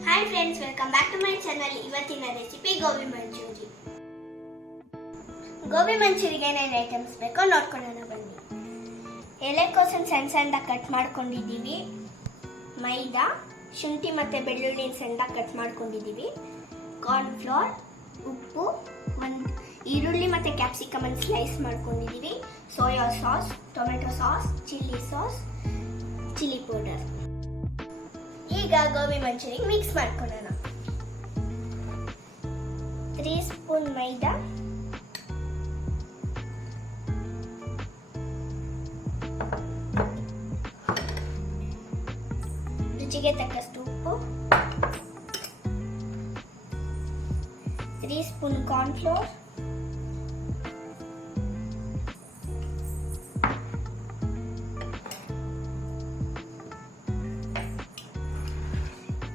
Hi friends, welcome back to my channel. ಇವತ್ತಿನ recipe gobi manchurian. Gobi ಮಂಚೂರಿಗೆ ಏನೇನು ಐಟಮ್ಸ್ ಬೇಕೋ ನೋಡ್ಕೊಳ್ಳೋಣ ಬನ್ನಿ. ಎಲೆಕೋಸನ್ನು ಸಣ್ಣ ಸಣ್ಣದಾಗಿ ಕಟ್ ಮಾಡ್ಕೊಂಡಿದ್ದೀವಿ. ಮೈದಾ, ಶುಂಠಿ ಮತ್ತು ಬೆಳ್ಳುಳ್ಳಿನ ಸಣ್ಣದಾಗಿ ಕಟ್ ಮಾಡ್ಕೊಂಡಿದ್ದೀವಿ. ಕಾರ್ನ್ಫ್ಲೋರ್, ಉಪ್ಪು, ಒಂದು ಈರುಳ್ಳಿ ಮತ್ತು ಕ್ಯಾಪ್ಸಿಕಮನ್ನು ಸ್ಲೈಸ್ ಮಾಡ್ಕೊಂಡಿದ್ದೀವಿ. Soya sauce, tomato sauce, chilli powder. ಈಗ ಗೋಬಿ ಮಂಚೂರಿಗೆ ಮಿಕ್ಸ್ ಮಾಡ್ಕೊಳ್ಳೋಣ. 3 ಸ್ಪೂನ್ ಮೈದಾ, ರುಚಿಗೆ ತಕ್ಕಷ್ಟು ಉಪ್ಪು, 3 ಸ್ಪೂನ್ ಕಾರ್ನ್ಫ್ಲೋರ್,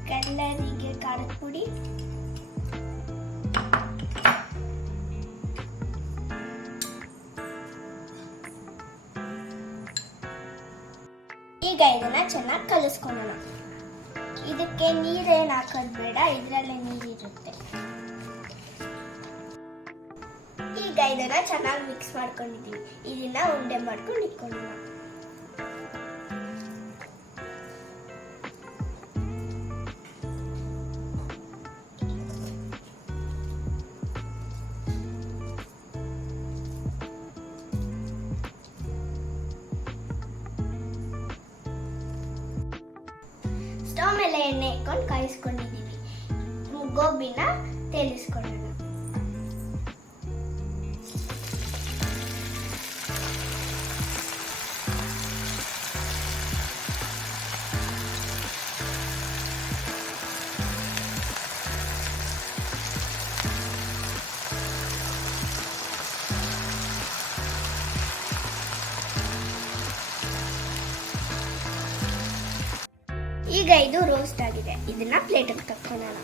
ಕಲರಿಗೆ ಖಾರದ ಪುಡಿ, ಈಗ ಇದನ್ನ ಚೆನ್ನಾಗಿ ಕಲಿಸ್ಕೊಳ್ಳೋಣ. ಇದಕ್ಕೆ ನೀರೇನು ಹಾಕೋದು ಬೇಡ, ಇದರಲ್ಲೇ ನೀರಿರುತ್ತೆ. ಈಗ ಇದನ್ನ ಚೆನ್ನಾಗಿ ಮಿಕ್ಸ್ ಮಾಡ್ಕೊಂಡಿದ್ದೀವಿ. ಇದನ್ನ ಉಂಡೆ ಮಾಡ್ಕೊಂಡು ಇಟ್ಕೊಳ್ಳೋಣ. ಸ್ಟವ್ ಮೇಲೆ ಎಣ್ಣೆ ಇಟ್ಕೊಂಡು ಕಾಯಿಸ್ಕೊಂಡಿದ್ದೀವಿ. ಗೋಬಿನ ತೇಲಿಸ್ಕೊಳ್ಳೋಣ. ಈಗ ಇದು ರೋಸ್ಟ್ ಆಗಿದೆ. ಇದನ್ನ ಪ್ಲೇಟಿಗೆ ತಕ್ಕೊಳ್ಳೋಣ.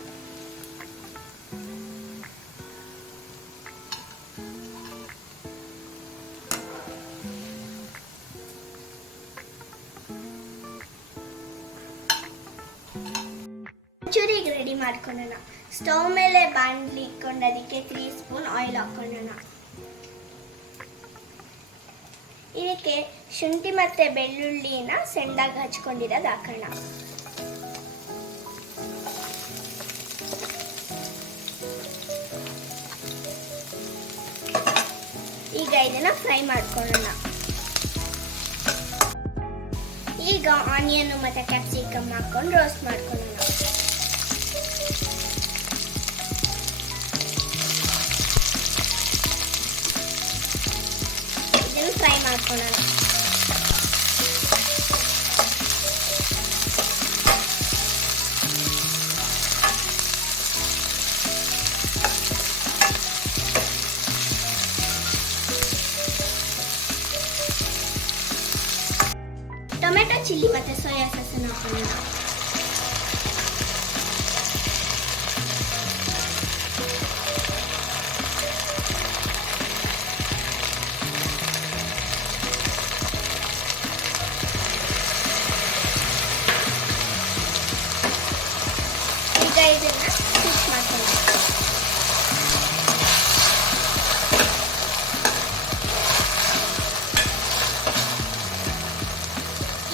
ಮಂಚೂರಿಗೆ ರೆಡಿ ಮಾಡ್ಕೊಳ್ಳೋಣ. ಸ್ಟವ್ ಮೇಲೆ ಬಾಣಲಿ ಇಟ್ಕೊಂಡು ಅದಕ್ಕೆ 3 ಸ್ಪೂನ್ ಆಯಿಲ್ ಹಾಕೊಳ್ಳೋಣ. ಇದಕ್ಕೆ ಶುಂಠಿ ಮತ್ತೆ ಬೆಳ್ಳುಳ್ಳಿನ ಸಣ್ಣದಾಗಿ ಹಚ್ಕೊಂಡಿರೋದು ಹಾಕೋಣ. ಈಗ ಇದನ್ನ ಫ್ರೈ ಮಾಡ್ಕೊಳ್ಳೋಣ. ಈಗ ಆನಿಯನ್ ಮತ್ತೆ ಕ್ಯಾಪ್ಸಿಕಮ್ ಹಾಕೊಂಡು ರೋಸ್ಟ್ ಮಾಡ್ಕೊಳ್ಳೋಣ. ಇದನ್ನು ಫ್ರೈ ಮಾಡ್ಕೊಳ್ಳೋಣ. ಟೊಮೆಟೊ, ಚಿಲ್ಲಿ ಮತ್ತೆ ಸೋಯಾ ಸಾಸನ್ನು ಹಾಕೋಣ. ಈಗ ಇದನ್ನ ಮಿಕ್ಸ್ ಮಾಡ್ಕೊಳ್ಳೋಣ.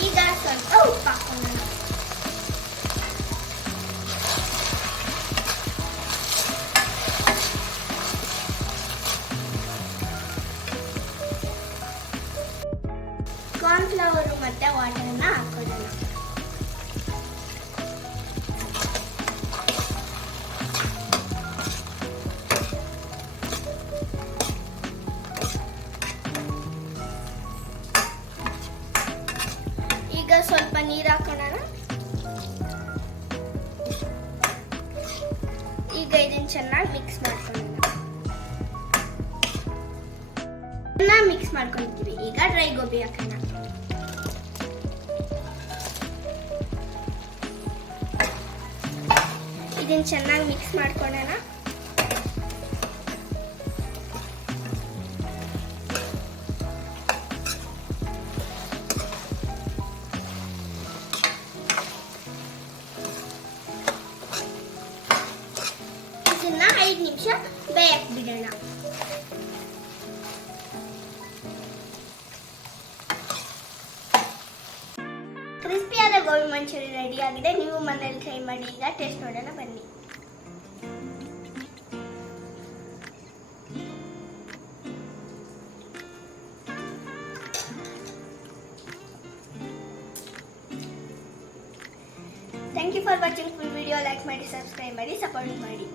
ಈಗ ಸ್ವಲ್ಪ ಉಪ್ಪು ಹಾಕೋಣ. ಕಾರ್ನ್ಫ್ಲವರ್ ಮತ್ತೆ ವಾಟರ್ನ ಹಾಕೋಣ. ಈಗ ಸ್ವಲ್ಪ ನೀರು ಹಾಕೋಣ. ಈಗ ಇದನ್ನ ಚೆನ್ನಾಗಿ ಮಿಕ್ಸ್ ಮಾಡ್ಕೊಳ್ಳೋಣ. ಚೆನ್ನಾಗಿ ಮಿಕ್ಸ್ ಮಾಡ್ಕೊಂಡಿದ್ದೀವಿ. ಈಗ ಡ್ರೈ ಗೋಬಿ ಹಾಕೋಣ. ಇದನ್ನ ಚೆನ್ನಾಗಿ ಮಿಕ್ಸ್ ಮಾಡ್ಕೊಳ್ಳೋಣ. ನಿಮಿಷ ಬೇಯಕ್ಕೆ ಬಿಡೋಣ. ಕ್ರಿಸ್ಪಿಯಾದ ಗೋಬಿ ಮಂಚೂರಿ ರೆಡಿ ಆಗಿದೆ. ನೀವು ಮನೇಲಿ ಟ್ರೈ ಮಾಡಿ. ಈಗ ಟೇಸ್ಟ್ ನೋಡೋಣ ಬನ್ನಿ. Thank you for watching full video. Like ಮಾಡಿ, ಸಬ್ಸ್ಕ್ರೈಬ್ ಮಾಡಿ, ಸಪೋರ್ಟ್ ಮಾಡಿ.